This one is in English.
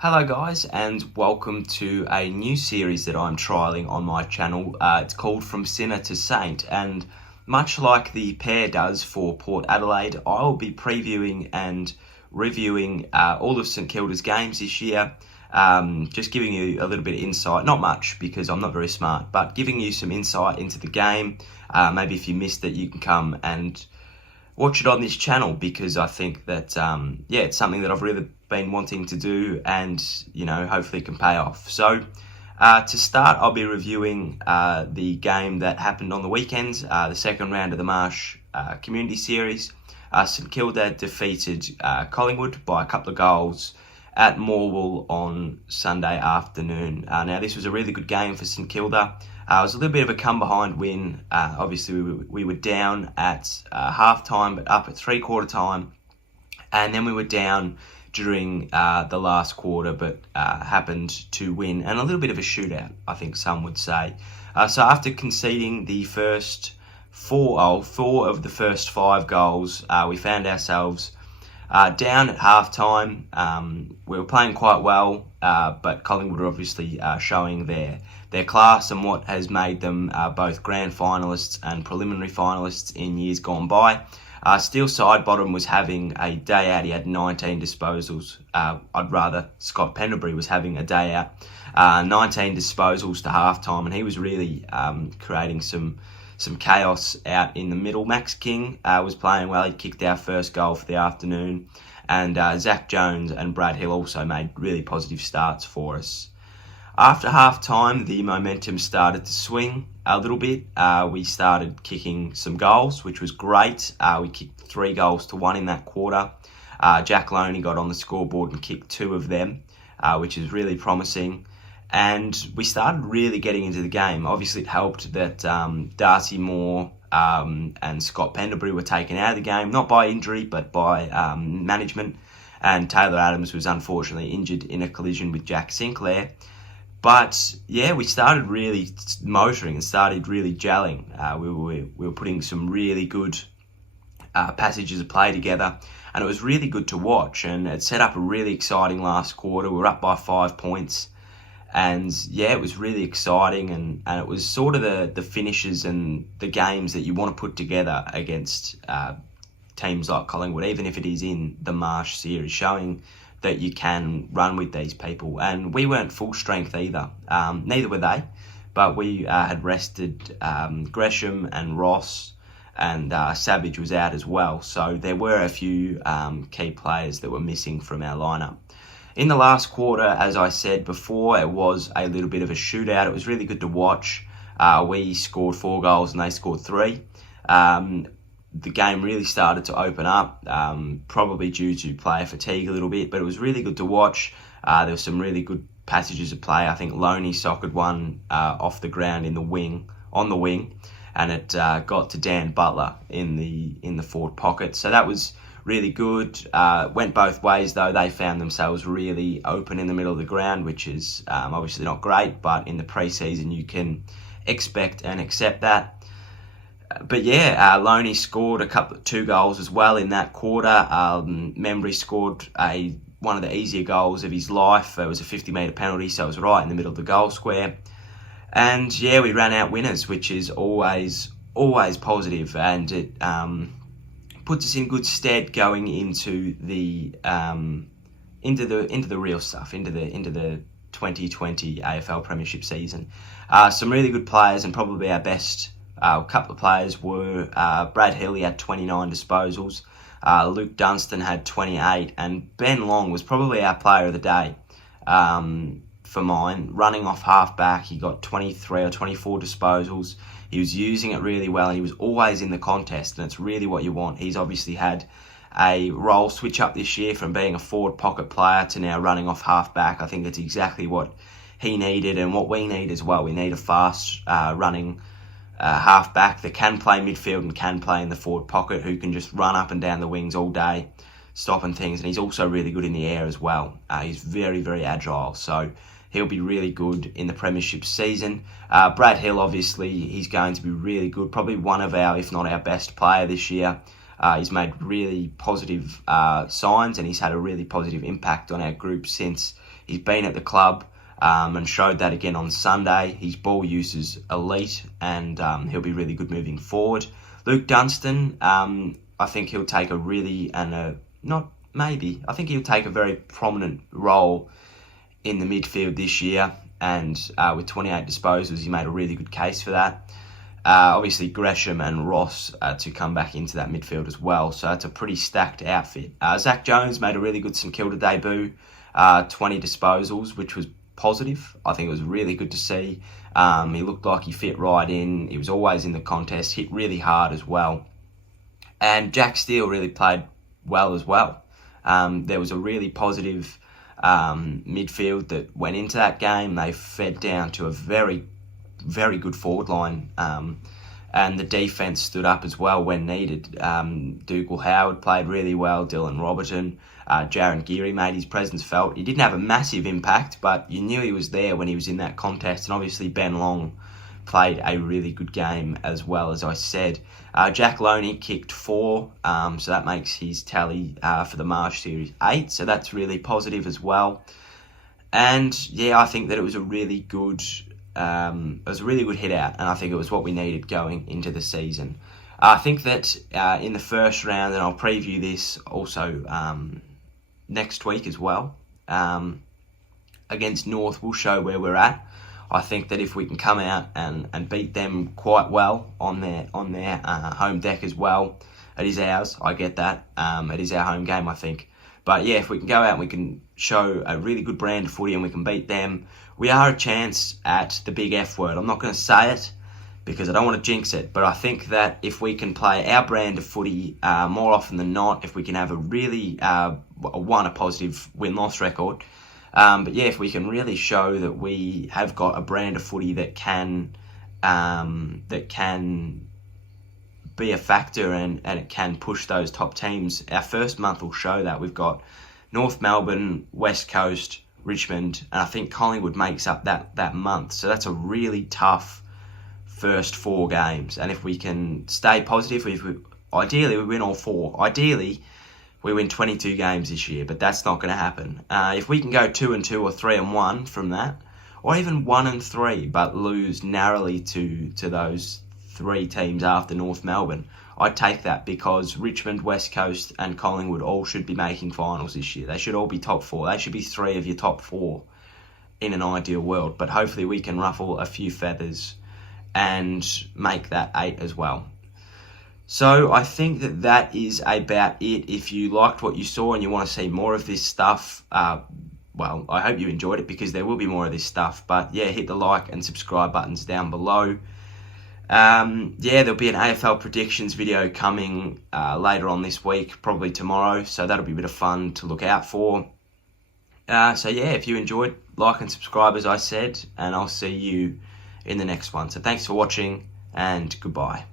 Hello guys, and welcome to a new series that I'm trialling on my channel. It's called From Sinner to Saint, and much like the pair does for Port Adelaide, I will be previewing and reviewing all of St Kilda's games this year. Just giving you a little bit of insight, not much because I'm not very smart, but giving you some insight into the game. Maybe if you missed it, you can come and watch it on this channel, because I think that it's something that I've really been wanting to do, and hopefully can pay off. So to start, I'll be reviewing the game that happened on the weekend, the second round of the Marsh Community Series. St Kilda defeated Collingwood by a couple of goals at Morwell on Sunday afternoon. Now, this was a really good game for St Kilda. It was a little bit of a come-behind win. Obviously, we were down at half-time, but up at three-quarter time. And then we were down during the last quarter, but happened to win. And a little bit of a shootout, I think some would say. So after conceding the first four of the first 5 goals, we found ourselves down at half-time. We were playing quite well, but Collingwood were obviously showing their class and what has made them both grand finalists and preliminary finalists in years gone by. Steel Sidebottom was having a day out. He had 19 disposals. Scott Pendlebury was having a day out. 19 disposals to halftime, and he was really creating some chaos out in the middle. Max King was playing well. He kicked our first goal for the afternoon. And Zach Jones and Brad Hill also made really positive starts for us. After half-time, the momentum started to swing a little bit. We started kicking some goals, which was great. We kicked 3 goals to 1 in that quarter. Jack Loney got on the scoreboard and kicked 2 of them, which is really promising. And we started really getting into the game. Obviously, it helped that Darcy Moore and Scott Pendlebury were taken out of the game, not by injury, but by management. And Taylor Adams was unfortunately injured in a collision with Jack Sinclair. But yeah, we started really motoring and started really gelling. We were putting some really good passages of play together, and it was really good to watch. And it set up a really exciting last quarter. We were up by 5 points, and yeah, it was really exciting. And it was sort of the finishes and the games that you want to put together against teams like Collingwood, even if it is in the Marsh series, showing that you can run with these people. And we weren't full strength either. Neither were they, but we had rested Gresham and Ross, and Savage was out as well. So there were a few key players that were missing from our lineup. In the last quarter, as I said before, it was a little bit of a shootout. It was really good to watch. We scored 4 goals and they scored 3. The game really started to open up, probably due to player fatigue a little bit, but it was really good to watch. There were some really good passages of play. I think Loney sockered one off the ground on the wing, and it got to Dan Butler in the forward pocket. So that was really good. Went both ways though. They found themselves really open in the middle of the ground, which is obviously not great, but in the pre-season you can expect and accept that. But yeah, Loney scored 2 goals as well in that quarter. Membry scored one of the easier goals of his life. It was a 50-metre penalty, so it was right in the middle of the goal square. And yeah, we ran out winners, which is always positive, and it puts us in good stead going into the real stuff, into the 2020 AFL Premiership season. Some really good players, and probably our best couple of players were Brad Hill. He had 29 disposals. Luke Dunstan had 28, and Ben Long was probably our player of the day for mine. Running off half-back, he got 23 or 24 disposals. He was using it really well, and he was always in the contest, and it's really what you want. He's obviously had a role switch up this year from being a forward pocket player to now running off half-back. I think it's exactly what he needed and what we need as well. We need a fast running half-back that can play midfield and can play in the forward pocket, who can just run up and down the wings all day, stopping things. And he's also really good in the air as well. He's very, very agile, so he'll be really good in the Premiership season. Brad Hill, obviously, he's going to be really good. Probably one of our, if not our best player this year. He's made really positive signs, and he's had a really positive impact on our group since He's been at the club and showed that again on Sunday. His ball use is elite, and he'll be really good moving forward. Luke Dunstan, I think he'll take a really, I think he'll take a very prominent role in the midfield this year, and with 28 disposals, he made a really good case for that. Obviously, Gresham and Ross to come back into that midfield as well, so that's a pretty stacked outfit. Zach Jones made a really good St Kilda debut, 20 disposals, which was positive. I think it was really good to see. He looked like he fit right in. He was always in the contest, hit really hard as well. And Jack Steele really played well as well. There was a really positive midfield that went into that game. They fed down to a very, very good forward line. And the defence stood up as well when needed. Dougal Howard played really well. Dylan Robertson. Jaron Geary made his presence felt. He didn't have a massive impact, but you knew he was there when he was in that contest. And obviously Ben Long played a really good game as well, as I said. Jack Loney kicked 4, so that makes his tally for the Marsh series 8, so that's really positive as well. And yeah, I think that it was a really good hit out, and I think it was what we needed going into the season. I think that in the first round, and I'll preview this also next week as well, against North, we'll show where we're at. I think that if we can come out and beat them quite well on their home deck as well, it is ours. I get that. It is our home game, I think. But yeah, if we can go out and we can show a really good brand of footy and we can beat them, we are a chance at the big F word. I'm not going to say it because I don't want to jinx it, but I think that if we can play our brand of footy more often than not, if we can have a really a positive win-loss record. But yeah, if we can really show that we have got a brand of footy that can be a factor and it can push those top teams, our first month will show that. We've got North Melbourne, West Coast, Richmond, and I think Collingwood makes up that month. So that's a really tough first 4 games. And if we can stay positive, ideally we win all 4. Ideally, we win 22 games this year, but that's not going to happen. If we can go 2-2 or 3-1 from that, or even 1-3, but lose narrowly to those 3 teams after North Melbourne, I'd take that, because Richmond, West Coast and Collingwood all should be making finals this year. They should all be top 4. They should be 3 of your top 4 in an ideal world, but hopefully we can ruffle a few feathers and make that 8 as well. So I think that is about it. If you liked what you saw and you want to see more of this stuff, well, I hope you enjoyed it, because there will be more of this stuff. But yeah, hit the like and subscribe buttons down below. Yeah, there'll be an AFL predictions video coming later on this week, probably tomorrow. So that'll be a bit of fun to look out for. So yeah, if you enjoyed, like and subscribe, as I said, and I'll see you in the next one. So thanks for watching, and goodbye.